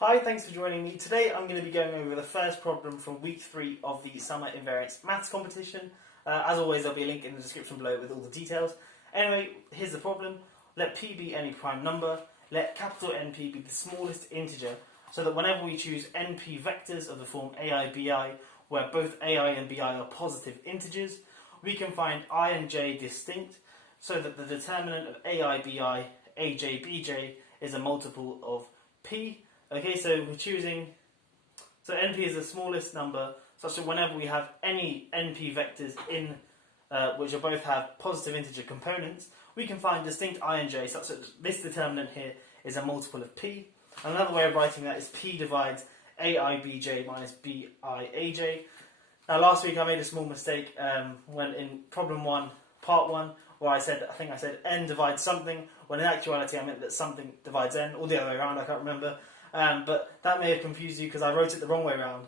Hi, thanks for joining me. Today I'm going to be going over the first problem from week 3 of the summer invariance maths competition. As always, there'll be a link in the description below with all the details. Anyway, here's the problem. Let p be any prime number. Let capital NP be the smallest integer, so that whenever we choose NP vectors of the form AI, BI, where both AI and BI are positive integers, we can find I and J distinct, so that the determinant of AI, BI, AJ, BJ is a multiple of p. Okay, so we're choosing, so NP is the smallest number, such that whenever we have any NP vectors in, which are both have positive integer components, we can find distinct I and J, such that this determinant here is a multiple of p. And another way of writing that is p divides AIBJ minus BIAJ. Now last week I made a small mistake when in problem 1, part 1, where I think I said n divides something, when in actuality I meant that something divides n, or the other way around, I can't remember. But that may have confused you because I wrote it the wrong way around.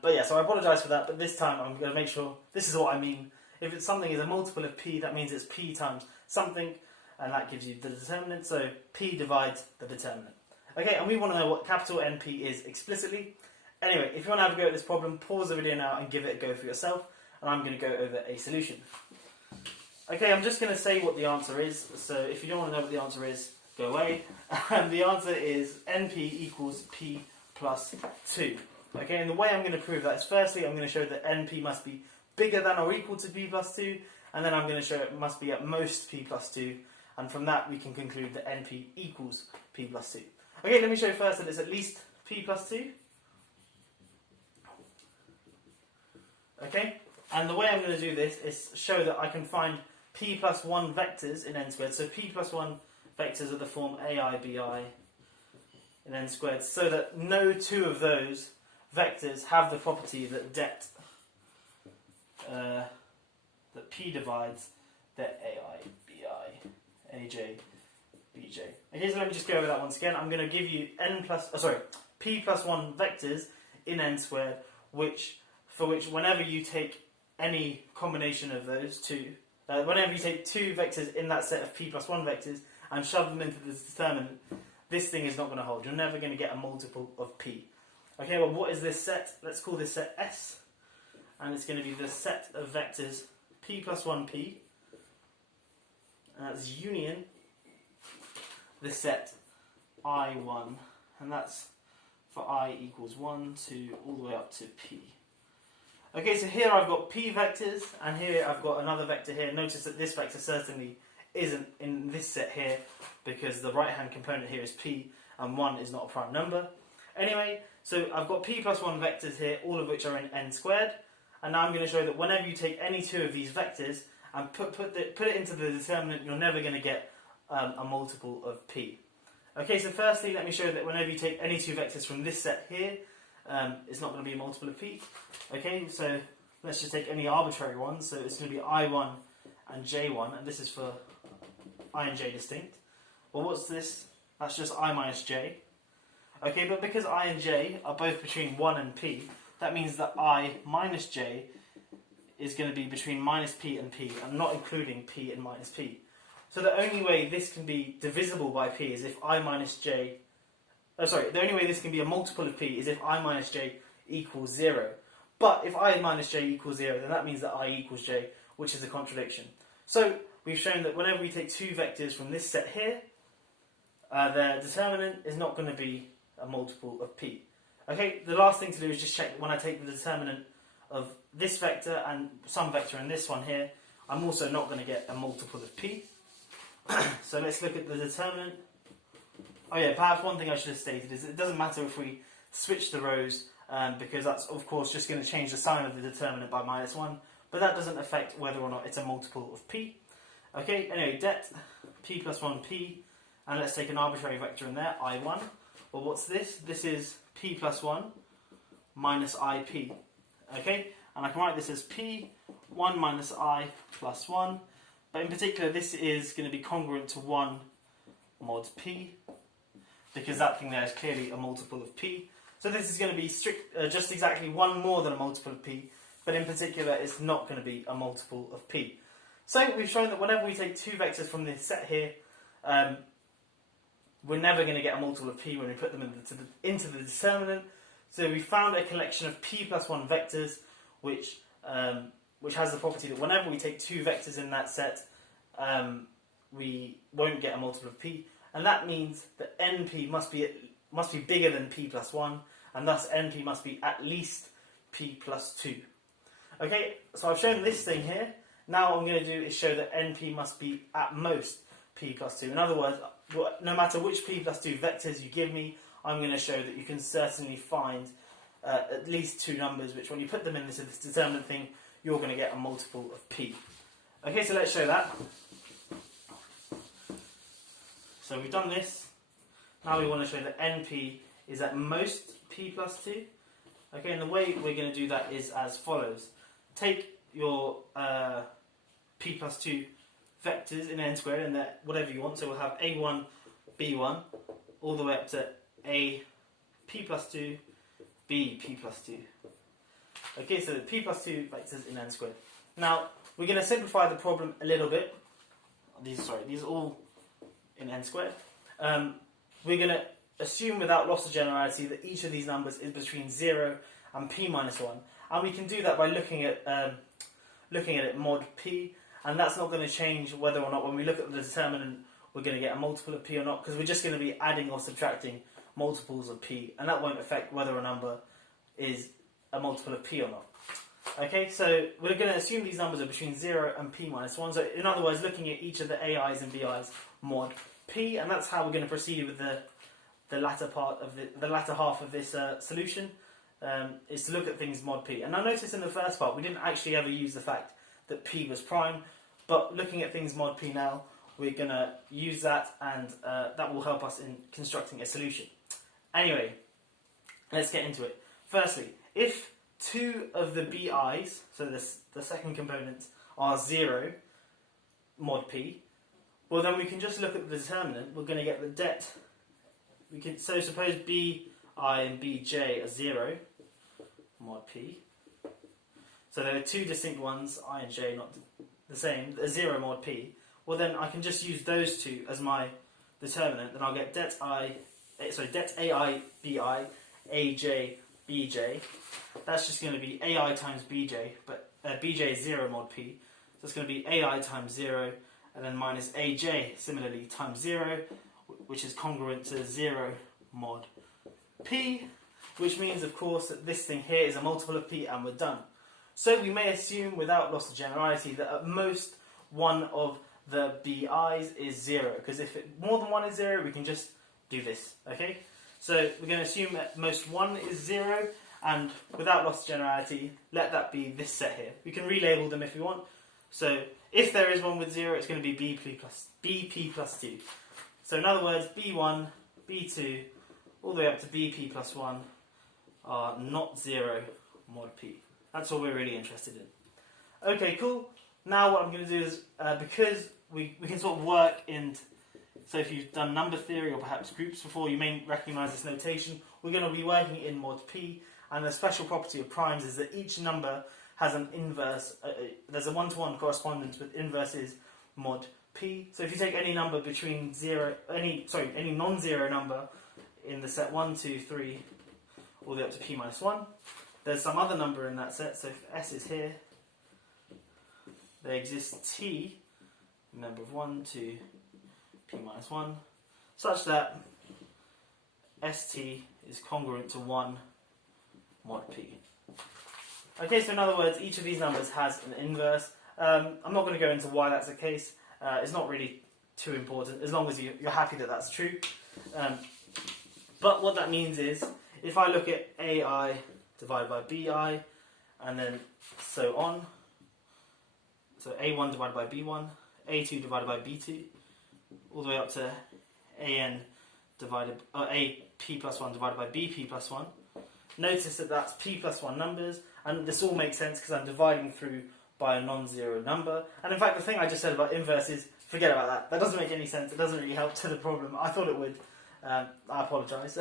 But yeah, so I apologise for that, but this time I'm going to make sure this is what I mean. If something is a multiple of p, that means it's p times something, and that gives you the determinant, so p divides the determinant. Okay, and we want to know what capital NP is explicitly. Anyway, if you want to have a go at this problem, pause the video now and give it a go for yourself, and I'm going to go over a solution. Okay, I'm just going to say what the answer is, so if you don't want to know what the answer is, go away. And the answer is NP equals P plus 2. Okay, and the way I'm going to prove that is firstly I'm going to show that NP must be bigger than or equal to P plus 2, and then I'm going to show it must be at most P plus 2, and from that we can conclude that NP equals P plus 2. Okay, let me show first that it's at least P plus 2. Okay, and the way I'm going to do this is show that I can find P plus 1 vectors in n squared, so P plus 1 vectors of the form AI, BI in n squared, so that no two of those vectors have the property that that P divides that AI, BI, AJ, BJ. Okay, so let me just go over that once again. I'm going to give you P plus 1 vectors in n squared, for which whenever you take any combination of those two, whenever you take two vectors in that set of P plus 1 vectors and shove them into this determinant, this thing is not going to hold. You're never going to get a multiple of P. Okay, well, what is this set? Let's call this set S, and it's going to be the set of vectors P plus 1P, and that's union the set I1, and that's for I equals 1 to all the way up to P. Okay, so here I've got P vectors, and here I've got another vector here. Notice that this vector certainly isn't in this set here, because the right-hand component here is P, and 1 is not a prime number. Anyway, so I've got P plus 1 vectors here, all of which are in n squared, and now I'm going to show that whenever you take any two of these vectors and put it into the determinant, you're never going to get a multiple of P. Okay, so firstly, let me show that whenever you take any two vectors from this set here, it's not going to be a multiple of P. Okay, so let's just take any arbitrary one. So it's going to be I1 and J1, and this is for I and J distinct. Well, what's this? That's just I minus J. Okay, but because I and J are both between 1 and P, that means that I minus J is going to be between minus P and P, and not including P and minus P. So the only way this can be divisible by P is if I minus J... the only way this can be a multiple of P is if I minus J equals 0. But if I minus J equals 0, then that means that I equals J, which is a contradiction. So we've shown that whenever we take two vectors from this set here, their determinant is not going to be a multiple of P. Okay, the last thing to do is just check that when I take the determinant of this vector and some vector in this one here, I'm also not going to get a multiple of P. So let's look at the determinant. Oh yeah, perhaps one thing I should have stated is it doesn't matter if we switch the rows, because that's of course just going to change the sign of the determinant by -1, but that doesn't affect whether or not it's a multiple of P. Okay, anyway, det P plus 1P, and let's take an arbitrary vector in there, I1. Well, what's this? This is P plus 1 minus IP. Okay, and I can write this as P 1 minus I plus 1, but in particular this is going to be congruent to 1 mod P, because that thing there is clearly a multiple of P. So this is going to be just exactly one more than a multiple of P, but in particular it's not going to be a multiple of P. So we've shown that whenever we take two vectors from this set here, we're never going to get a multiple of p when we put them into the determinant. So we found a collection of p plus 1 vectors, which has the property that whenever we take two vectors in that set, we won't get a multiple of p, and that means that np must be bigger than p plus 1, and thus np must be at least p plus 2. Okay, so I've shown this thing here. Now what I'm going to do is show that np must be at most p plus 2. In other words, no matter which p plus 2 vectors you give me, I'm going to show that you can certainly find at least two numbers which, when you put them into this determinant thing, you're going to get a multiple of p. Okay, so let's show that. So we've done this. Now we want to show that np is at most p plus 2. Okay, and the way we're going to do that is as follows. Take your p plus 2 vectors in n squared, and whatever you want. So we'll have a1, b1, all the way up to a p plus 2, b p plus 2. Okay, so p plus 2 vectors in n squared. Now we're going to simplify the problem a little bit. These are all in n squared. We're going to assume without loss of generality that each of these numbers is between 0 and p minus 1, and we can do that by looking at it mod p, and that's not going to change whether or not when we look at the determinant we're going to get a multiple of p or not, because we're just going to be adding or subtracting multiples of p, and that won't affect whether a number is a multiple of p or not. Okay, so we're going to assume these numbers are between 0 and p minus 1. So in other words, looking at each of the ai's and bi's mod p, and that's how we're going to proceed with the latter part of the latter half of this solution, is to look at things mod p. And now notice in the first part we didn't actually ever use the fact that p was prime, but looking at things mod p now, we're going to use that, and that will help us in constructing a solution. Anyway, let's get into it. Firstly, if two of the bi's, so the second components, are 0 mod p, well then we can just look at the determinant. We're going to get the det. So suppose bi and bj are 0 mod p. So there are two distinct ones, I and j not the same, a 0 mod p. Well then I can just use those two as my determinant, then I'll get det ai bi, aj bj. That's just going to be ai times bj, but bj is 0 mod p, so it's going to be ai times 0, and then minus aj similarly times 0, which is congruent to 0 mod p, which means of course that this thing here is a multiple of p, and we're done. So we may assume without loss of generality that at most one of the bi's is 0, because if more than one is 0 we can just do this. Okay, so we're going to assume at most one is 0, and without loss of generality let that be this set here. We can relabel them if we want. So if there is one with 0, it's going to be bp plus 2. So in other words, b1, b2, all the way up to bp plus 1 are not 0 mod p. That's all we're really interested in. Okay, cool. Now what I'm going to do is, because we can sort of work in, so if you've done number theory or perhaps groups before, you may recognise this notation. We're going to be working in mod p, and the special property of primes is that each number has an inverse, there's a one-to-one correspondence with inverses mod p. So if you take any number between any non-zero number in the set 1, 2, 3, all the way up to p minus 1, there's some other number in that set. So if s is here, there exists t, a number of 1 to p minus 1, such that st is congruent to 1 mod p. Okay, so in other words, each of these numbers has an inverse. I'm not going to go into why that's the case. It's not really too important, as long as you're happy that that's true. But what that means is, if I look at ai divided by bi, and then so on, so a1 divided by b1, a2 divided by b2, all the way up to an ap plus 1 divided by bp plus 1. Notice that that's p plus 1 numbers, and this all makes sense because I'm dividing through by a non-zero number. And in fact, the thing I just said about inverses, forget about that. That doesn't make any sense. It doesn't really help to the problem. I thought it would. I apologise.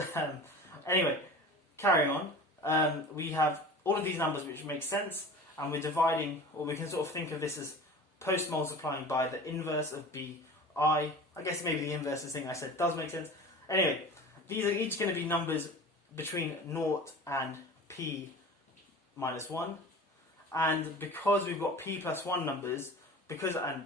Anyway, carrying on. We have all of these numbers which make sense, and we're dividing, or we can sort of think of this as post-multiplying by the inverse of bi. I guess maybe the inverse thing I said does make sense. Anyway, these are each going to be numbers between 0 and p minus 1. And because we've got p plus 1 numbers, and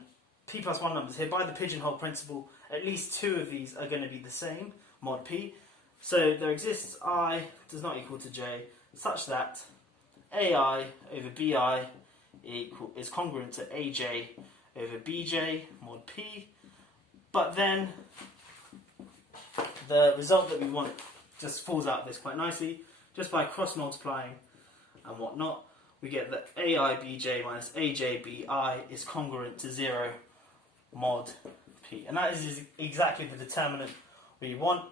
p plus 1 numbers here, by the pigeonhole principle, at least two of these are going to be the same, mod p. So there exists I does not equal to j, such that ai over bi is congruent to aj over bj mod p. But then the result that we want just falls out of this quite nicely. Just by cross multiplying and whatnot, we get that ai bj minus aj bi is congruent to 0 mod p. And that is exactly the determinant we want.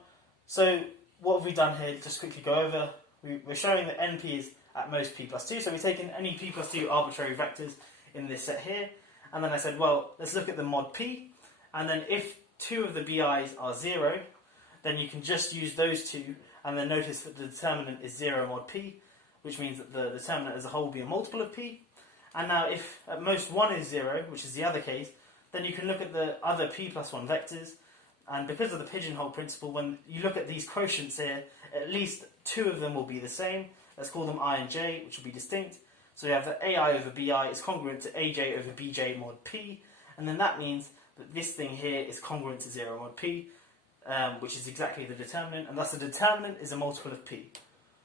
So what have we done here? Just quickly go over. We're showing that np is at most p plus 2. So we've taken any p plus 2 arbitrary vectors in this set here. And then I said, well, let's look at the mod p. And then if two of the bi's are 0, then you can just use those two. And then notice that the determinant is 0 mod p, which means that the determinant as a whole will be a multiple of p. And now if at most 1 is 0, which is the other case, then you can look at the other p plus 1 vectors. And because of the pigeonhole principle, when you look at these quotients here, at least two of them will be the same. Let's call them I and j, which will be distinct. So we have that ai over bi is congruent to aj over bj mod p. And then that means that this thing here is congruent to 0 mod p, which is exactly the determinant. And thus the determinant is a multiple of p.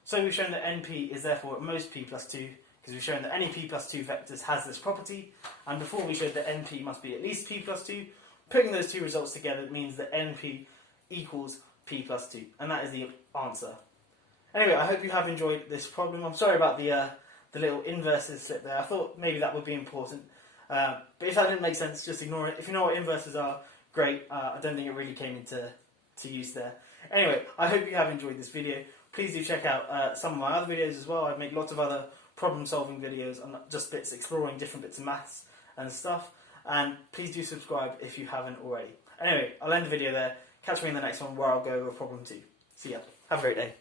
So we've shown that np is therefore at most p plus 2, because we've shown that any p plus 2 vectors has this property. And before we showed that np must be at least p plus 2. Putting those two results together means that np equals p plus 2. And that is the answer. Anyway, I hope you have enjoyed this problem. I'm sorry about the little inverses slip there. I thought maybe that would be important. But if that didn't make sense, just ignore it. If you know what inverses are, great. I don't think it really came into use there. Anyway, I hope you have enjoyed this video. Please do check out some of my other videos as well. I make lots of other problem-solving videos and just exploring different bits of maths and stuff. And please do subscribe if you haven't already. Anyway, I'll end the video there. Catch me in the next one where I'll go over problem 2. See ya. Have a great day.